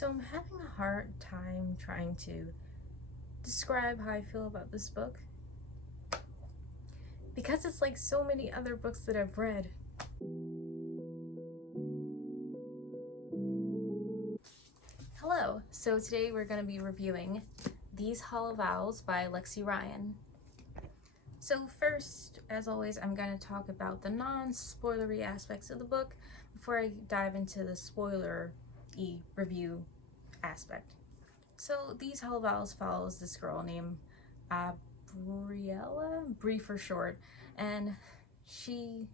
So I'm having a hard time trying to describe how I feel about this book because it's like so many other books that I've read. Hello, so today we're going to be reviewing These Hollow Vows by Lexi Ryan. So first, as always, I'm going to talk about the non-spoilery aspects of the book before I dive into the spoiler-y review aspect. So These Hollow Vows follows this girl named Briella, Brie for short, and she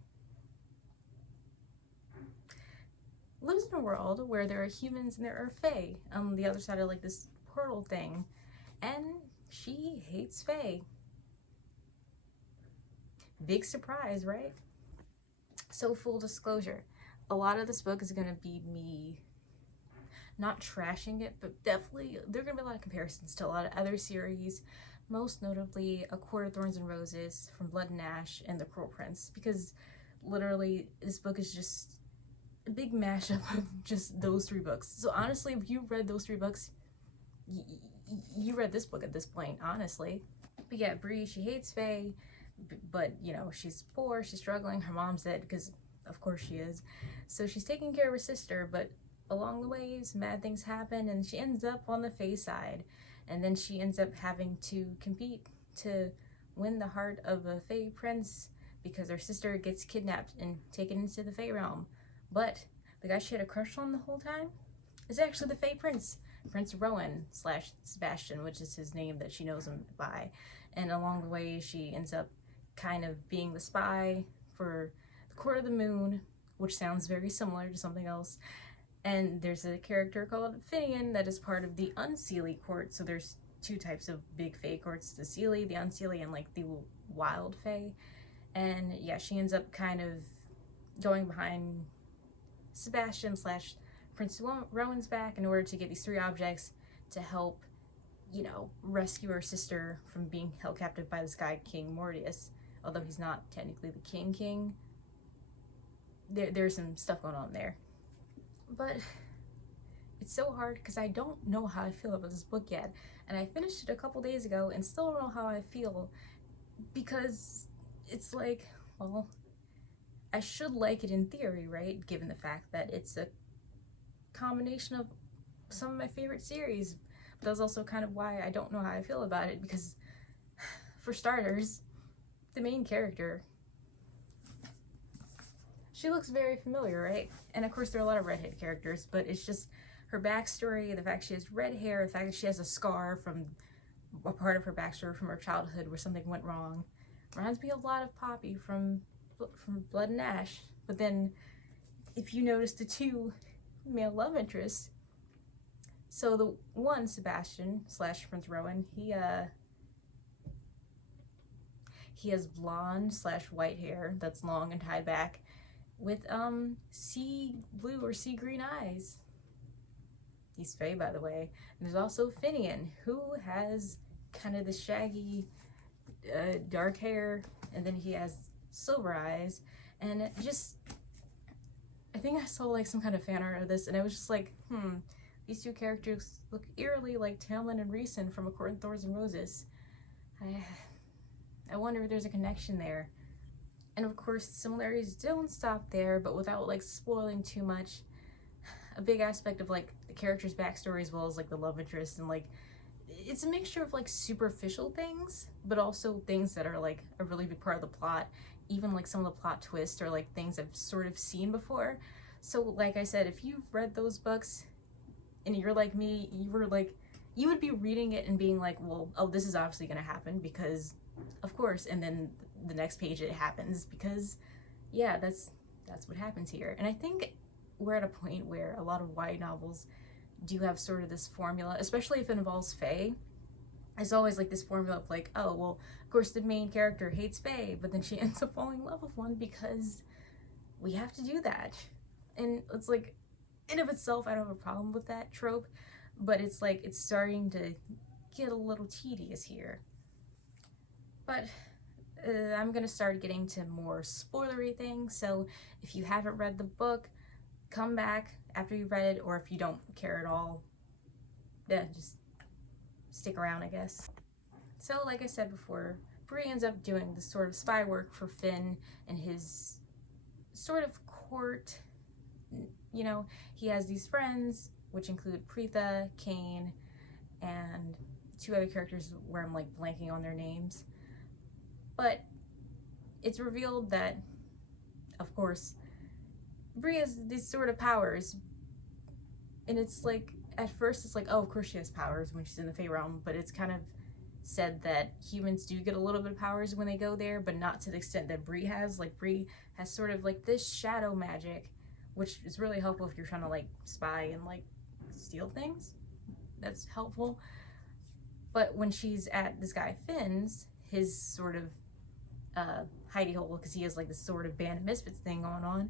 lives in a world where there are humans and there are fae on the other side of like this portal thing, and she hates fae. Big surprise, right? So full disclosure, a lot of this book is going to be me not trashing it, but definitely there are going to be a lot of comparisons to a lot of other series, most notably A Court of Thorns and Roses, From Blood and Ash, and The Cruel Prince, because literally this book is just a big mashup of just those three books. So honestly, if you read those three books, you read this book at this point, honestly. But yeah, Brie, she hates fae, but you know, she's poor, she's struggling, her mom's dead, because of course she is. So she's taking care of her sister, but along the way, some bad things happen, and she ends up on the fae side. And then she ends up having to compete to win the heart of a fae prince because her sister gets kidnapped and taken into the fae realm. But the guy she had a crush on the whole time is actually the fae prince, Prince Rowan / Sebastian, which is his name that she knows him by. And along the way, she ends up kind of being the spy for the Court of the Moon, which sounds very similar to something else. And there's a character called Finian that is part of the Unseelie court. So there's two types of big fae courts, the Seelie, the Unseelie, and like the wild fae. And yeah, she ends up kind of going behind Sebastian / Prince Rowan's back in order to get these three objects to help, you know, rescue her sister from being held captive by this guy, King Mortius. Although he's not technically the king. There's some stuff going on there. But it's so hard because I don't know how I feel about this book yet. And I finished it a couple days ago and still don't know how I feel, because it's like, well, I should like it in theory, right? Given the fact that it's a combination of some of my favorite series. But that's also kind of why I don't know how I feel about it, because for starters, the main character, she looks very familiar, right? And of course there are a lot of redhead characters, but it's just her backstory, the fact she has red hair, the fact that she has a scar from a part of her backstory from her childhood where something went wrong. Reminds me a lot of Poppy from Blood and Ash. But then if you notice the two male love interests, so the one, Sebastian / Prince Rowan, he has blonde / white hair that's long and tied back, with sea blue or sea green eyes. He's fae, by the way. And there's also Finian, who has kind of the shaggy dark hair, and then he has silver eyes. And it just, I think I saw like some kind of fan art of this, and I was just like, these two characters look eerily like Tamlin and Rhysand from A Court of Thorns and Roses. I wonder if there's a connection there. And of course, similarities don't stop there, but without like spoiling too much, a big aspect of like the character's backstory, as well as like the love interest, and like it's a mixture of like superficial things, but also things that are like a really big part of the plot. Even like some of the plot twists are like things I've sort of seen before. So like I said, if you've read those books and you're like me, you would be reading it and being like, well, oh, this is obviously gonna happen because of course, and then the next page it happens because yeah, that's what happens here. And I think we're at a point where a lot of YA novels do have sort of this formula, especially if it involves fae. It's always like this formula of like, oh, well, of course the main character hates fae, but then she ends up falling in love with one because we have to do that. And it's like, in of itself, I don't have a problem with that trope, but it's like, it's starting to get a little tedious here. But I'm gonna start getting to more spoilery things, so if you haven't read the book, come back after you've read it, or if you don't care at all, yeah, just stick around, I guess. So like I said before, Bree ends up doing this sort of spy work for Finn and his sort of court. You know, he has these friends, which include Preetha, Kane, and two other characters where I'm like blanking on their names. But it's revealed that, of course, Bree has these sort of powers, and it's like at first it's like, oh, of course she has powers when she's in the Fey realm, but it's kind of said that humans do get a little bit of powers when they go there, but not to the extent that Bree has. Like Bree has sort of like this shadow magic, which is really helpful if you're trying to like spy and like steal things. That's helpful. But when she's at this guy Finn's, his sort of hidey hole, because he has like this sort of band of misfits thing going on,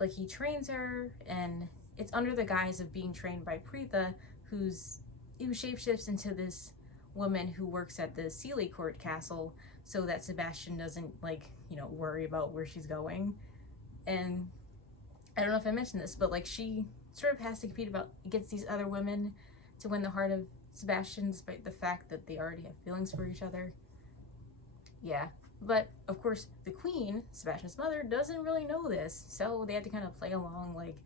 like he trains her, and it's under the guise of being trained by Preetha, who shapeshifts into this woman who works at the Sealy Court Castle, so that Sebastian doesn't like, you know, worry about where she's going. And I don't know if I mentioned this, but like she sort of has to compete against these other women to win the heart of Sebastian, despite the fact that they already have feelings for each other. Yeah, but of course the queen, Sebastian's mother, doesn't really know this, so they had to kind of play along like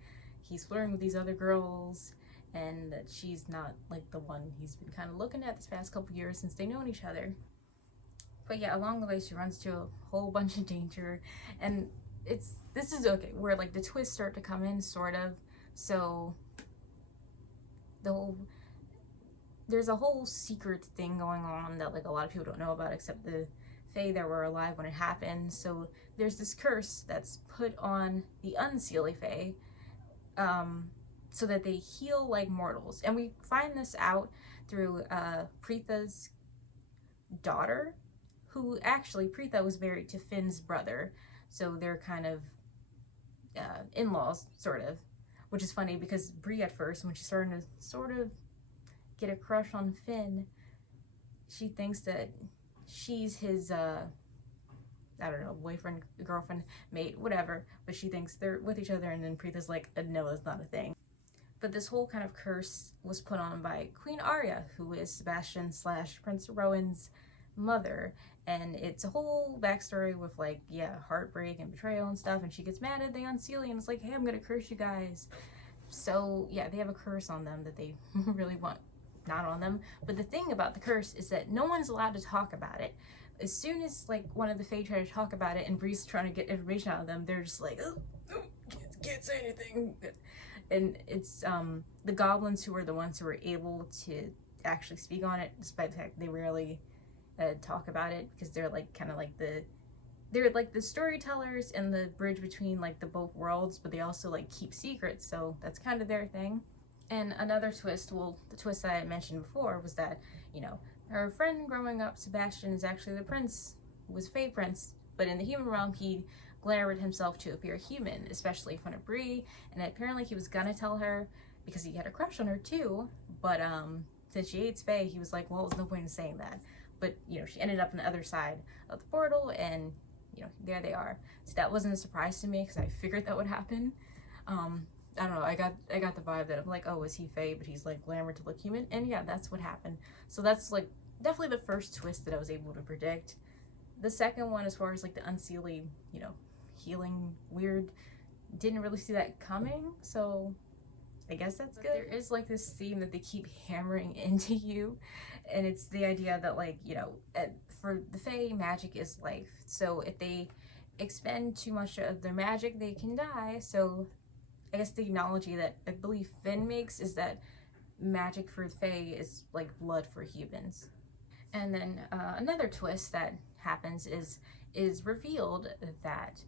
he's flirting with these other girls and that she's not like the one he's been kind of looking at this past couple years since they've known each other. But yeah, along the way she runs into a whole bunch of danger, and this is okay where like the twists start to come in, sort of. So there's a whole secret thing going on that like a lot of people don't know about except the Fae that were alive when it happened. So there's this curse that's put on the unseelie Fae, so that they heal like mortals. And we find this out through Preetha's daughter, who actually, Preetha was married to Finn's brother, so they're kind of in-laws, sort of. Which is funny because Bree at first, when she's starting to sort of get a crush on Finn, she thinks that she's his I don't know, boyfriend, girlfriend, mate, whatever, but she thinks they're with each other, and then Preetha's like, no, that's not a thing. But this whole kind of curse was put on by Queen Arya, who is Sebastian / Prince Rowan's mother, and it's a whole backstory with like, yeah, heartbreak and betrayal and stuff, and she gets mad at the Unseelie and it's like, hey, I'm gonna curse you guys. So yeah, they have a curse on them that they really want not on them. But the thing about the curse is that no one's allowed to talk about it. As soon as like one of the Fae try to talk about it and Bree's trying to get information out of them, they're just like, oh, can't say anything. And it's the goblins who are the ones who are able to actually speak on it, despite the fact they rarely talk about it, because they're like kind of like they're like the storytellers and the bridge between like the both worlds, but they also like keep secrets, so that's kind of their thing. And another twist, well, the twist that I mentioned before was that, you know, her friend growing up, Sebastian, is actually the prince, was Fae Prince, but in the human realm, he glared himself to appear human, especially in front of Bree, and apparently he was gonna tell her because he had a crush on her too, but since she hates Fae, he was like, well, there's no point in saying that. But, you know, she ended up on the other side of the portal, and, you know, there they are. So that wasn't a surprise to me, because I figured that would happen. I don't know, I got the vibe that I'm like, oh, is he Fae, but he's like glamored to look human? And yeah, that's what happened. So that's like definitely the first twist that I was able to predict. The second one, as far as like the Unseelie, you know, healing weird, didn't really see that coming, so I guess that's good. There is like this theme that they keep hammering into you, and it's the idea that like, you know, for the Fae, magic is life. So if they expend too much of their magic, they can die. So I guess the analogy that I believe Finn makes is that magic for Fae is like blood for humans. And then another twist that happens is revealed that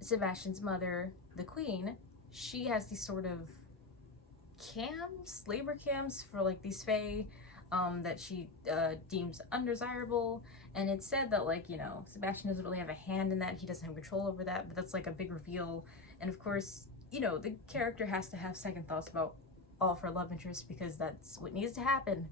Sebastian's mother, the queen, she has these sort of labor camps for like these Fae that she deems undesirable. And it's said that like, you know, Sebastian doesn't really have a hand in that, he doesn't have control over that, but that's like a big reveal. And of course, you know, the character has to have second thoughts about all of her love interests, because that's what needs to happen.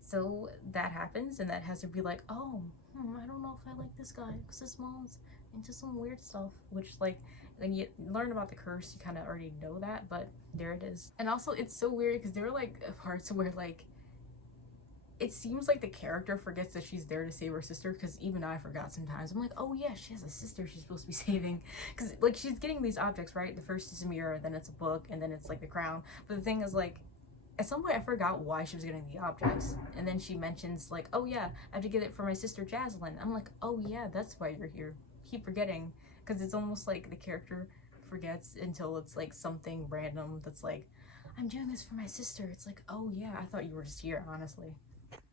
So that happens, and that has her be like, oh, I don't know if I like this guy because his mom's into some weird stuff, which like Then you learn about the curse, you kind of already know that, but there it is. And also it's so weird because there are like parts where like it seems like the character forgets that she's there to save her sister, because even I forgot sometimes. I'm like, oh yeah, she has a sister she's supposed to be saving, because like she's getting these objects, right? The first is a mirror, then it's a book, and then it's like the crown. But the thing is, like, at some point I forgot why she was getting the objects, and then she mentions like, oh yeah, I have to get it for my sister Jaslyn. I'm like, oh yeah, that's why you're here. Keep forgetting, because it's almost like the character forgets until it's like something random that's like, I'm doing this for my sister. It's like, oh yeah, I thought you were just here, honestly.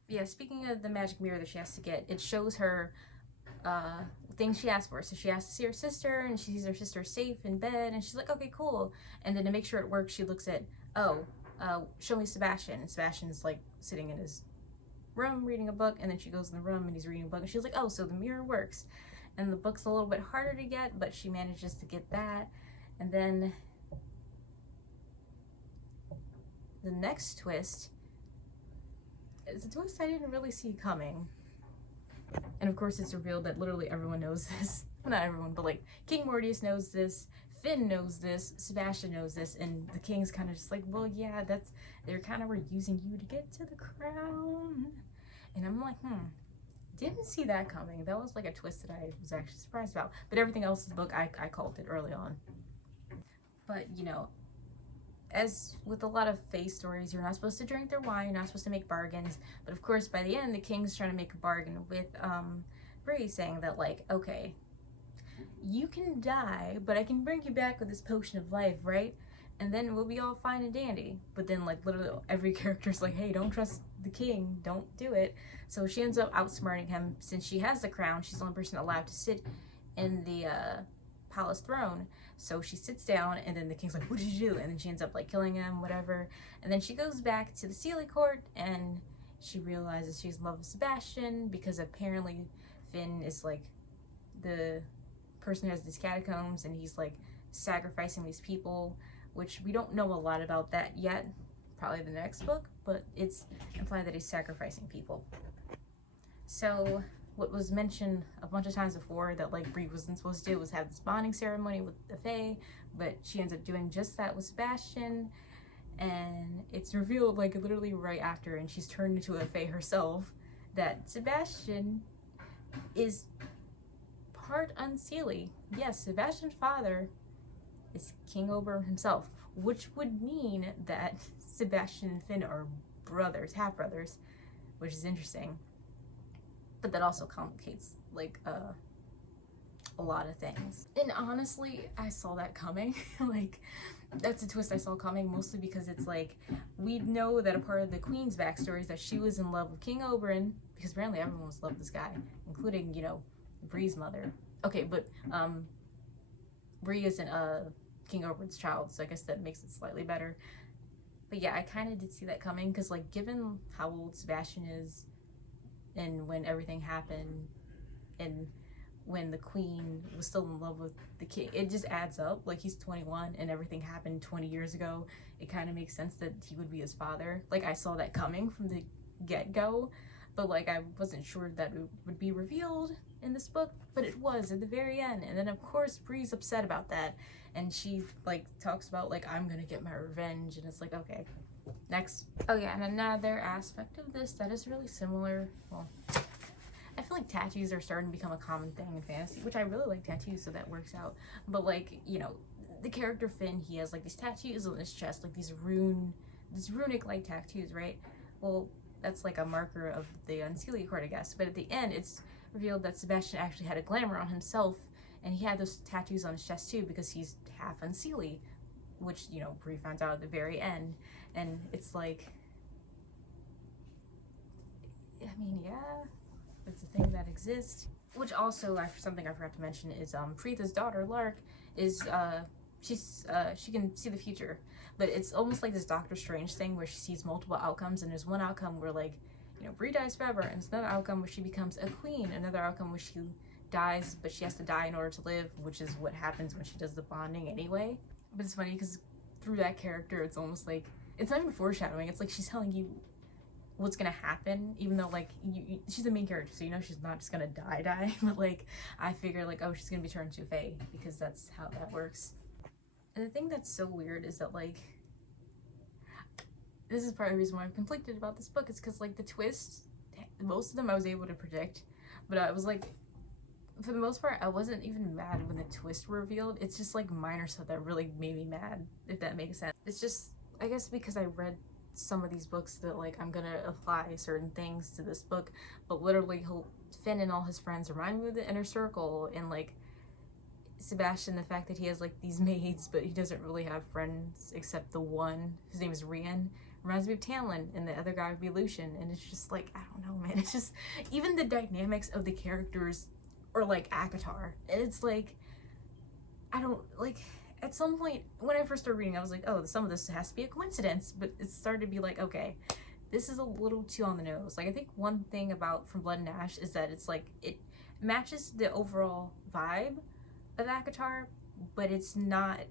Yeah, speaking of the magic mirror that she has to get, it shows her things she asked for. So she has to see her sister, and she sees her sister safe in bed, and she's like, okay, cool. And then to make sure it works, she looks at, show me Sebastian. And Sebastian's like sitting in his room reading a book, and then she goes in the room and he's reading a book, and she's like, oh, so the mirror works. And the book's a little bit harder to get, but she manages to get that. And then the next twist, it's a twist I didn't really see coming. And of course it's revealed that literally everyone knows this. Well, not everyone, but like King Mortius knows this, Finn knows this, Sebastian knows this, and the king's kind of just like, well, yeah, they're kind of using you to get to the crown. And I'm like, didn't see that coming. That was like a twist that I was actually surprised about. But everything else in the book, I called it early on. But, you know, as with a lot of fae stories, you're not supposed to drink their wine, you're not supposed to make bargains. But of course, by the end, the king's trying to make a bargain with Bree, saying that, like, okay, you can die, but I can bring you back with this potion of life, right? And then we'll be all fine and dandy. But then, like, literally every character's like, hey, don't trust the king, don't do it. So she ends up outsmarting him. Since she has the crown, she's the only person allowed to sit in the palace throne. So she sits down, and then the king's like, what did you do? And then she ends up like killing him, whatever. And then she goes back to the Sealy court, and she realizes she's in love with Sebastian, because apparently Finn is like the person who has these catacombs, and he's like sacrificing these people, which we don't know a lot about that yet, probably the next book, but it's implied that he's sacrificing people. So what was mentioned a bunch of times before that like Bree wasn't supposed to do was have this bonding ceremony with the Fae, but she ends up doing just that with Sebastian, and it's revealed like literally right after, and she's turned into a Fae herself, that Sebastian is part Unseelie. Yes, Sebastian's father is King Oberon himself, which would mean that Sebastian and Finn are brothers, half brothers, which is interesting. But that also complicates like a lot of things. And honestly, I saw that coming. Like, that's a twist I saw coming, mostly because it's like, we know that a part of the queen's backstory is that she was in love with King Oberon, because apparently everyone was in love with this guy, including, you know, Bree's mother. Okay, but Bree isn't King Oberon's child, so I guess that makes it slightly better. But yeah, I kind of did see that coming, because like, given how old Sebastian is, and when everything happened, and when the queen was still in love with the king, it just adds up. Like, he's 21 and everything happened 20 years ago. It kind of makes sense that he would be his father. Like, I saw that coming from the get-go, but like, I wasn't sure that it would be revealed in this book, but it was at the very end. And then of course Bree's upset about that, and she like talks about like, I'm gonna get my revenge, and it's like, okay, next. Oh yeah, and another aspect of this that is really similar, well, I feel like tattoos are starting to become a common thing in fantasy, which I really like tattoos, so that works out. But like, you know, the character Finn, he has like these tattoos on his chest, like these runic like tattoos, right? Well, that's like a marker of the Unseelie court, I guess. But at the end, it's revealed that Sebastian actually had a glamour on himself, and he had those tattoos on his chest too, because he's half Unseelie, which, you know, Bree finds out at the very end. And it's like, I mean, yeah, it's a thing that exists. Which also, something I forgot to mention is Preetha's daughter, Lark, is she can see the future, but it's almost like this Doctor Strange thing where she sees multiple outcomes, and there's one outcome where, like, you know, Bree dies forever, and there's another outcome where she becomes a queen, another outcome where she dies, but she has to die in order to live, which is what happens when she does the bonding anyway. But it's funny because through that character, it's almost like, it's not even foreshadowing, it's like she's telling you what's gonna happen, even though like she's the main character, so you know she's not just gonna die, but like I figure like, oh, she's gonna be turned to Fae because that's how that works. And the thing that's so weird is that like, this is part of the reason why I'm conflicted about this book, is because like the twists, most of them I was able to predict, but I was like, for the most part, I wasn't even mad when the twist were revealed. It's just like minor stuff that really made me mad, if that makes sense. It's just, I guess because I read some of these books that like I'm gonna apply certain things to this book, but literally Finn and all his friends remind me of the Inner Circle, and like Sebastian, the fact that he has like these maids but he doesn't really have friends except the one, his name is Rian, reminds me of Tanlin, and the other guy would be Lucian. And it's just like, I don't know, man, it's just, even the dynamics of the characters, or like ACOTAR, and it's like, I don't, like, at some point when I first started reading I was like, oh, some of this has to be a coincidence, but it started to be like, okay, this is a little too on the nose. Like, I think one thing about From Blood and Ash is that it's like, it matches the overall vibe of ACOTAR, but it's not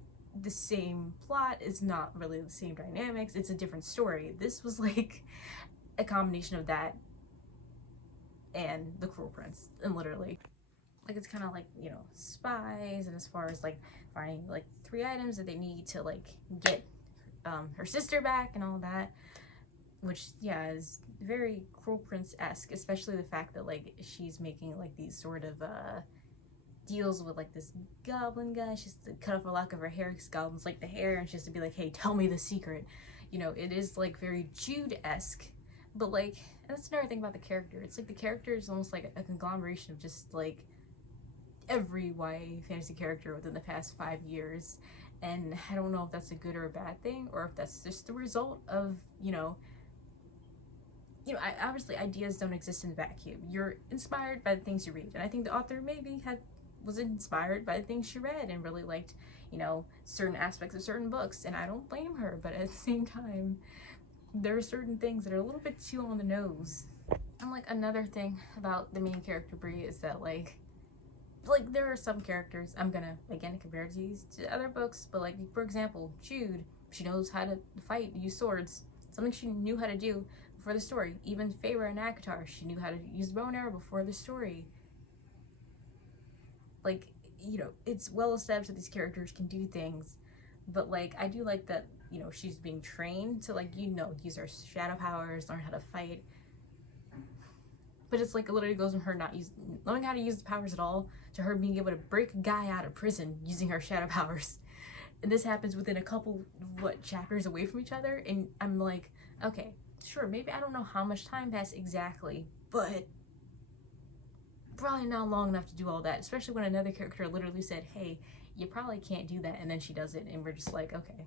the same plot, it's not really the same dynamics, it's a different story. This was like a combination of that and The Cruel Prince, and literally like, it's kind of like, you know, spies, and as far as like finding like 3 items that they need to like get her sister back and all that, which, yeah, is very Cruel Prince-esque, especially the fact that like she's making like these sort of deals with like this goblin guy. She has to cut off a lock of her hair because goblins like the hair, and she has to be like, hey, tell me the secret. You know, it is like very Jude-esque, but like, and that's another thing about the character. It's like the character is almost like a conglomeration of just like every YA fantasy character within the past 5 years, and I don't know if that's a good or a bad thing, or if that's just the result of, you know, obviously ideas don't exist in a vacuum. You're inspired by the things you read, and I think the author maybe was inspired by the things she read and really liked, you know, certain aspects of certain books, and I don't blame her, but at the same time, there are certain things that are a little bit too on the nose. And like, another thing about the main character Bree is that like there are some characters, I'm gonna again compare these to other books, but like, for example, Jude, she knows how to fight, use swords, something she knew how to do before the story. Even Feyre and ACOTAR, she knew how to use the bow and arrow before the story. Like, you know, it's well established that these characters can do things, but like, I do like that, you know, she's being trained to like, you know, use her shadow powers, learn how to fight. But it's like, it literally goes from her not knowing how to use the powers at all to her being able to break a guy out of prison using her shadow powers. And this happens within a couple, chapters away from each other. And I'm like, okay, sure, maybe I don't know how much time passed exactly, but probably not long enough to do all that, especially when another character literally said, hey, you probably can't do that, and then she does it, and we're just like, okay,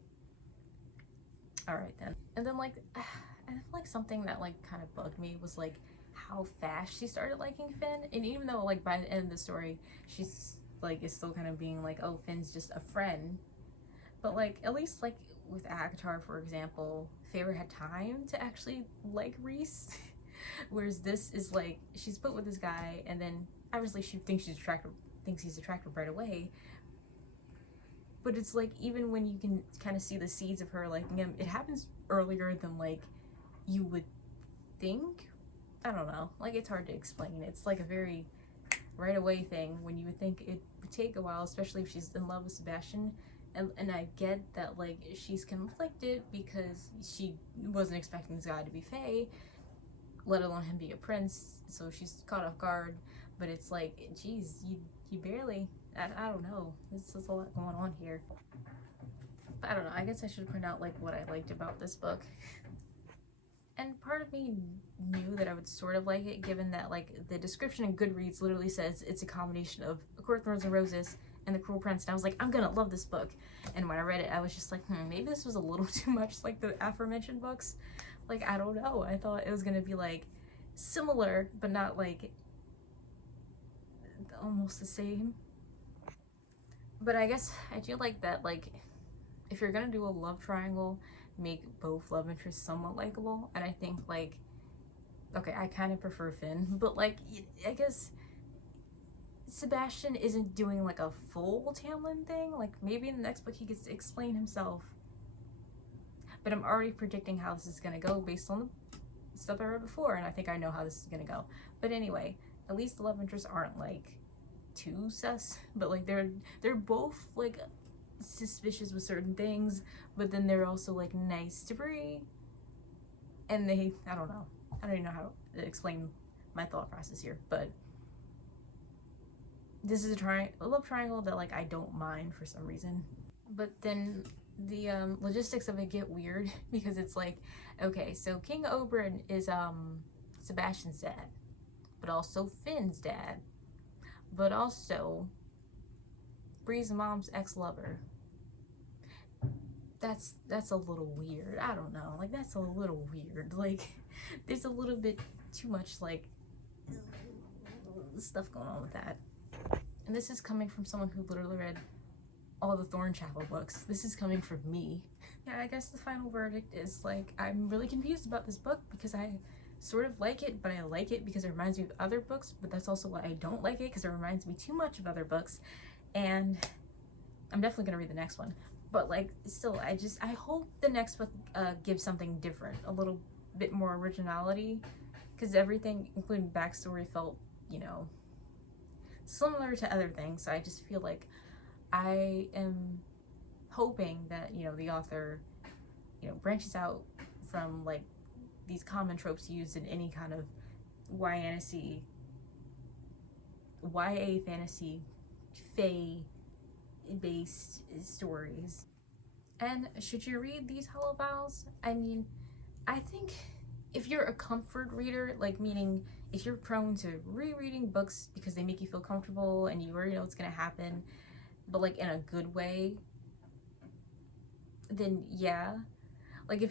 all right then. And then like, I feel like something that like kind of bugged me was like how fast she started liking Finn. And even though like by the end of the story she's like, is still kind of being like, oh, Finn's just a friend, but like, at least like with ACOTAR, for example, Feyre had time to actually like Rhys. Whereas this is like, she's put with this guy, and then obviously she thinks he's attractive right away, but it's like, even when you can kind of see the seeds of her liking him, it happens earlier than like you would think. I don't know, like, it's hard to explain. It's like a very right away thing when you would think it would take a while, especially if she's in love with Sebastian. And I get that like she's conflicted because she wasn't expecting this guy to be Fae, let alone him be a prince, so she's caught off guard. But it's like, geez, you barely, I don't know, there's a lot going on here. But I don't know, I guess I should point out like what I liked about this book. And part of me knew that I would sort of like it, given that like the description in Goodreads literally says it's a combination of A Court of Thorns and Roses and The Cruel Prince, and I was like, I'm gonna love this book. And when I read it, I was just like, maybe this was a little too much like the aforementioned books. Like, I don't know, I thought it was gonna be like similar, but not like almost the same. But I guess I do like that, like, if you're gonna do a love triangle, make both love interests somewhat likable. And I think like, okay, I kind of prefer Finn, but like, I guess Sebastian isn't doing like a full Tamlin thing. Like, maybe in the next book he gets to explain himself, but I'm already predicting how this is gonna go based on the stuff I read before, and I think I know how this is gonna go. But anyway, at least the love interests aren't like too sus, but like they're both like suspicious with certain things, but then they're also like nice to Brie, and I don't know, I don't even know how to explain my thought process here, but this is a love triangle that like I don't mind for some reason. But then the logistics of it get weird because it's like, okay, so King Oberyn is Sebastian's dad, but also Finn's dad, but also Brie's mom's ex-lover. That's a little weird. I don't know, like that's a little weird. Like there's a little bit too much like stuff going on with that. And this is coming from someone who literally read all the Thornchapel books. This is coming from me. Yeah, I guess the final verdict is like, I'm really confused about this book because I sort of like it, but I like it because it reminds me of other books, but that's also why I don't like it, because it reminds me too much of other books. And I'm definitely gonna read the next one. But like, still, I hope the next book gives something different, a little bit more originality, because everything, including backstory, felt, you know, similar to other things. So I just feel like I am hoping that, you know, the author, you know, branches out from like these common tropes used in any kind of YA fantasy, fae-based stories. And should you read these Hollow Vows? I mean, I think if you're a comfort reader, like meaning if you're prone to rereading books because they make you feel comfortable and you already know what's gonna happen, but like in a good way, then yeah. Like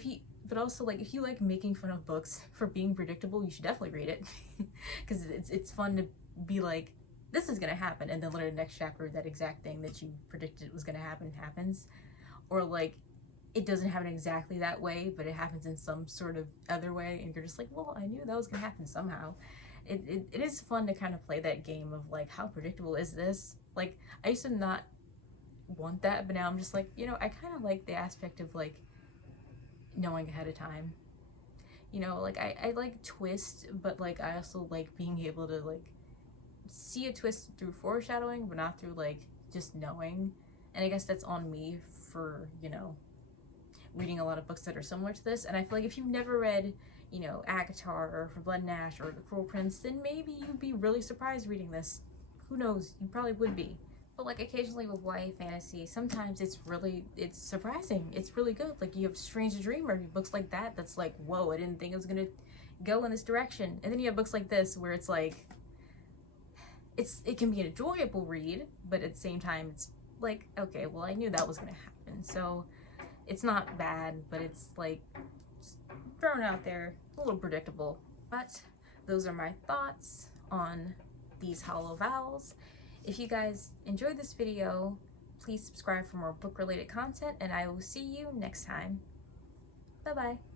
but also like if you like making fun of books for being predictable, you should definitely read it. Because it's fun to be like, this is gonna happen, and then literally the next chapter that exact thing that you predicted was gonna happen happens. Or like it doesn't happen exactly that way, but it happens in some sort of other way, and you're just like, well, I knew that was gonna happen somehow. It is fun to kind of play that game of like, how predictable is this? Like, I used to not want that, but now I'm just like, you know, I kind of like the aspect of like knowing ahead of time. You know, like I like twist, but like I also like being able to like see a twist through foreshadowing, but not through like just knowing. And I guess that's on me for, you know, reading a lot of books that are similar to this. And I feel like if you've never read, you know, Akatar or For Blood and Ash or The Cruel Prince, then maybe you'd be really surprised reading this. Who knows? You probably would be. But like occasionally with YA fantasy, sometimes it's surprising. It's really good. Like you have Strange the Dreamer, books like that, that's like, whoa, I didn't think it was gonna go in this direction. And then you have books like this where it's like, it can be an enjoyable read, but at the same time it's like, okay, well, I knew that was gonna happen. So it's not bad, but it's like just thrown out there, a little predictable. But those are my thoughts on these Hollow Vows. If you guys enjoyed this video, please subscribe for more book related content, and I will see you next time. Bye bye.